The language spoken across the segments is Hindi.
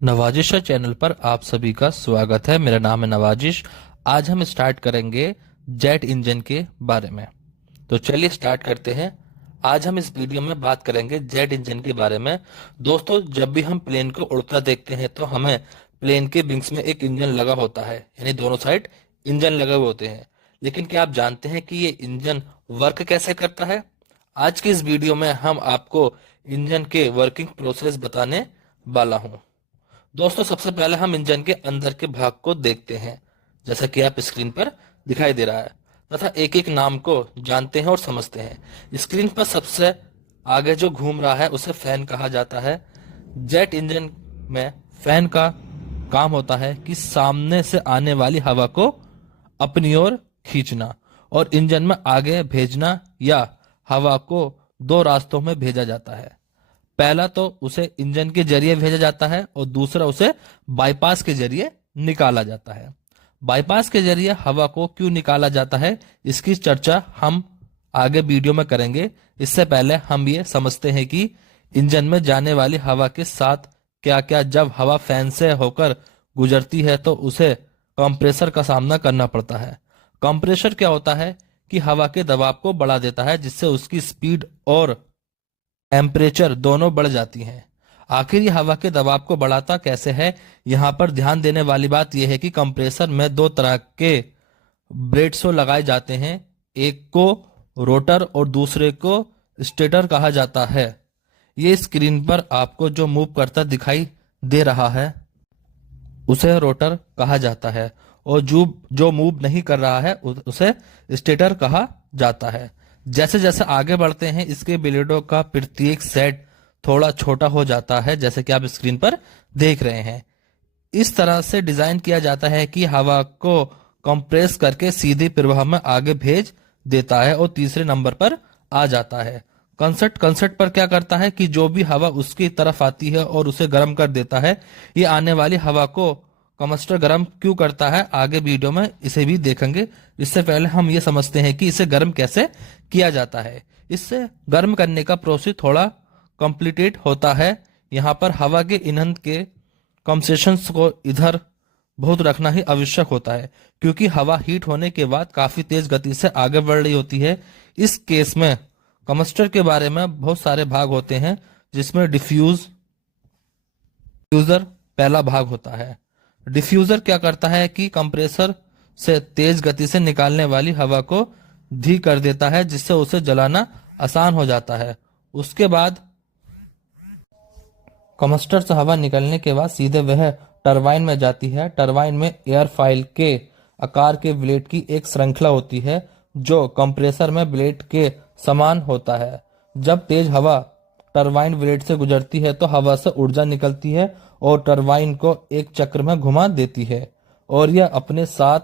नवाजिश चैनल पर आप सभी का स्वागत है। मेरा नाम है नवाजिश। आज हम स्टार्ट करेंगे जेट इंजन के बारे में। तो चलिए स्टार्ट करते हैं। आज हम इस वीडियो में बात करेंगे जेट इंजन के बारे में। दोस्तों, जब भी हम प्लेन को उड़ता देखते हैं तो हमें प्लेन के विंग्स में एक इंजन लगा होता है, यानी दोनों साइड इंजन लगे हुए होते हैं। लेकिन क्या आप जानते हैं कि ये इंजन वर्क कैसे करता है? आज की इस वीडियो में हम आपको इंजन के वर्किंग प्रोसेस बताने वाला हूँ। दोस्तों, सबसे पहले हम इंजन के अंदर के भाग को देखते हैं, जैसा कि आप स्क्रीन पर दिखाई दे रहा है, तथा एक एक नाम को जानते हैं और समझते हैं। स्क्रीन पर सबसे आगे जो घूम रहा है उसे फैन कहा जाता है। जेट इंजन में फैन का काम होता है कि सामने से आने वाली हवा को अपनी ओर खींचना और इंजन में आगे भेजना, या हवा को दो रास्तों में भेजा जाता है। पहला तो उसे इंजन के जरिए भेजा जाता है और दूसरा उसे बाईपास के जरिए निकाला जाता है। बाईपास के जरिए हवा को क्यों निकाला जाता है, इसकी चर्चा हम आगे वीडियो में करेंगे। इससे पहले हम ये समझते हैं कि इंजन में जाने वाली हवा के साथ क्या क्या, जब हवा फैन से होकर गुजरती है तो उसे कंप्रेसर का सामना करना पड़ता है। कंप्रेसर क्या होता है कि हवा के दबाव को बढ़ा देता है, जिससे उसकी स्पीड और टेम्परेचर दोनों बढ़ जाती हैं। आखिर ये हवा के दबाव को बढ़ाता कैसे है? यहाँ पर ध्यान देने वाली बात यह है कि कंप्रेसर में दो तरह के ब्लेड्स लगाए जाते हैं। एक को रोटर और दूसरे को स्टेटर कहा जाता है। ये स्क्रीन पर आपको जो मूव करता दिखाई दे रहा है उसे रोटर कहा जाता है, और जो मूव नहीं कर रहा है उसे स्टेटर कहा जाता है। जैसे जैसे आगे बढ़ते हैं इसके ब्लेडों का प्रत्येक सेट थोड़ा छोटा हो जाता है, जैसे कि आप स्क्रीन पर देख रहे हैं। इस तरह से डिजाइन किया जाता है कि हवा को कंप्रेस करके सीधे प्रवाह में आगे भेज देता है और तीसरे नंबर पर आ जाता है। कंसर्ट पर क्या करता है कि जो भी हवा उसकी तरफ आती है और उसे गर्म कर देता है। ये आने वाली हवा को कमस्टर गर्म क्यों करता है, आगे वीडियो में इसे भी देखेंगे। इससे पहले हम ये समझते हैं कि इसे गर्म कैसे किया जाता है। इससे गर्म करने का प्रोसेस थोड़ा कॉम्प्लिकेटेड होता है। यहाँ पर हवा के ईंधन के कंसेशंस को इधर बहुत रखना ही आवश्यक होता है, क्योंकि हवा हीट होने के बाद काफी तेज गति से आगे बढ़ रही होती है। इस केस में कमस्टर के बारे में बहुत सारे भाग होते हैं, जिसमें डिफ्यूजर पहला भाग होता है। डिफ्यूजर क्या करता है कि कंप्रेसर से तेज गति से निकालने वाली हवा को धी कर देता है, जिससे उसे जलाना आसान हो जाता है। उसके बाद कमस्टर से हवा निकलने के बाद सीधे वह टरबाइन में जाती है। टरबाइन में एयरफॉइल के आकार के ब्लेड की एक श्रृंखला होती है, जो कंप्रेसर में ब्लेड के समान होता है। जब तेज हवा टरबाइन ब्लेड से गुजरती है तो हवा से ऊर्जा निकलती है और टरबाइन को एक चक्र में घुमा देती है, और यह अपने साथ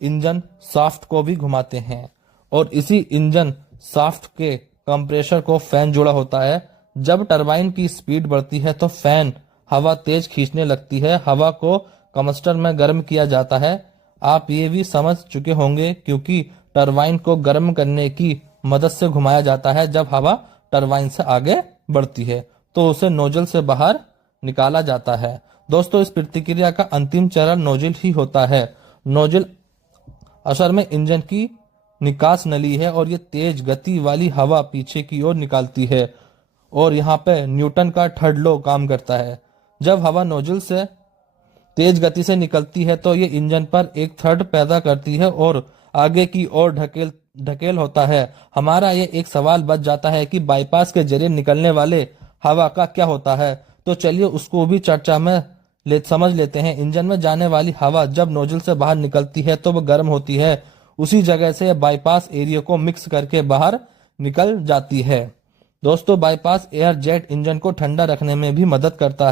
इंजन शाफ्ट को भी घुमाते हैं। और इसी इंजन शाफ्ट के कंप्रेसर को फैन जुड़ा होता है। जब टरबाइन की स्पीड बढ़ती है तो फैन हवा तेज खींचने लगती है। हवा को कमस्टर में गर्म किया जाता है। आप ये भी समझ चुके होंगे, क्योंकि टरबाइन को गर्म करने की मदद से घुमाया जाता है। जब हवा टरबाइन से आगे बढ़ती है तो उसे नोजल से बाहर निकाला जाता है। दोस्तों, इस प्रतिक्रिया का अंतिम चरण नोजल ही होता है। नोजल असल में इंजन की निकास नली है, और ये तेज गति वाली हवा पीछे की ओर निकालती है, और यहाँ पे न्यूटन का थर्ड लॉ काम करता है। जब हवा नोजल से तेज गति से निकलती है तो ये इंजन पर एक थ्रड पैदा करती है और आगे की ओर ढकेल होता है। हमारा ये एक सवाल बच जाता है कि बाईपास के जरिए निकलने वाले हवा का क्या होता है। तो चलिए उसको भी चर्चा में समझ लेते हैं। इंजन में जाने वाली हवा जब नोजल से बाहर निकलती है तो वह गर्म होती है। उसी जगह से बाईपास एरिया को मिक्स करके बाहर निकल जाती है। दोस्तों, बाईपास एयर जेट इंजन को ठंडा रखने में भी मदद करता है।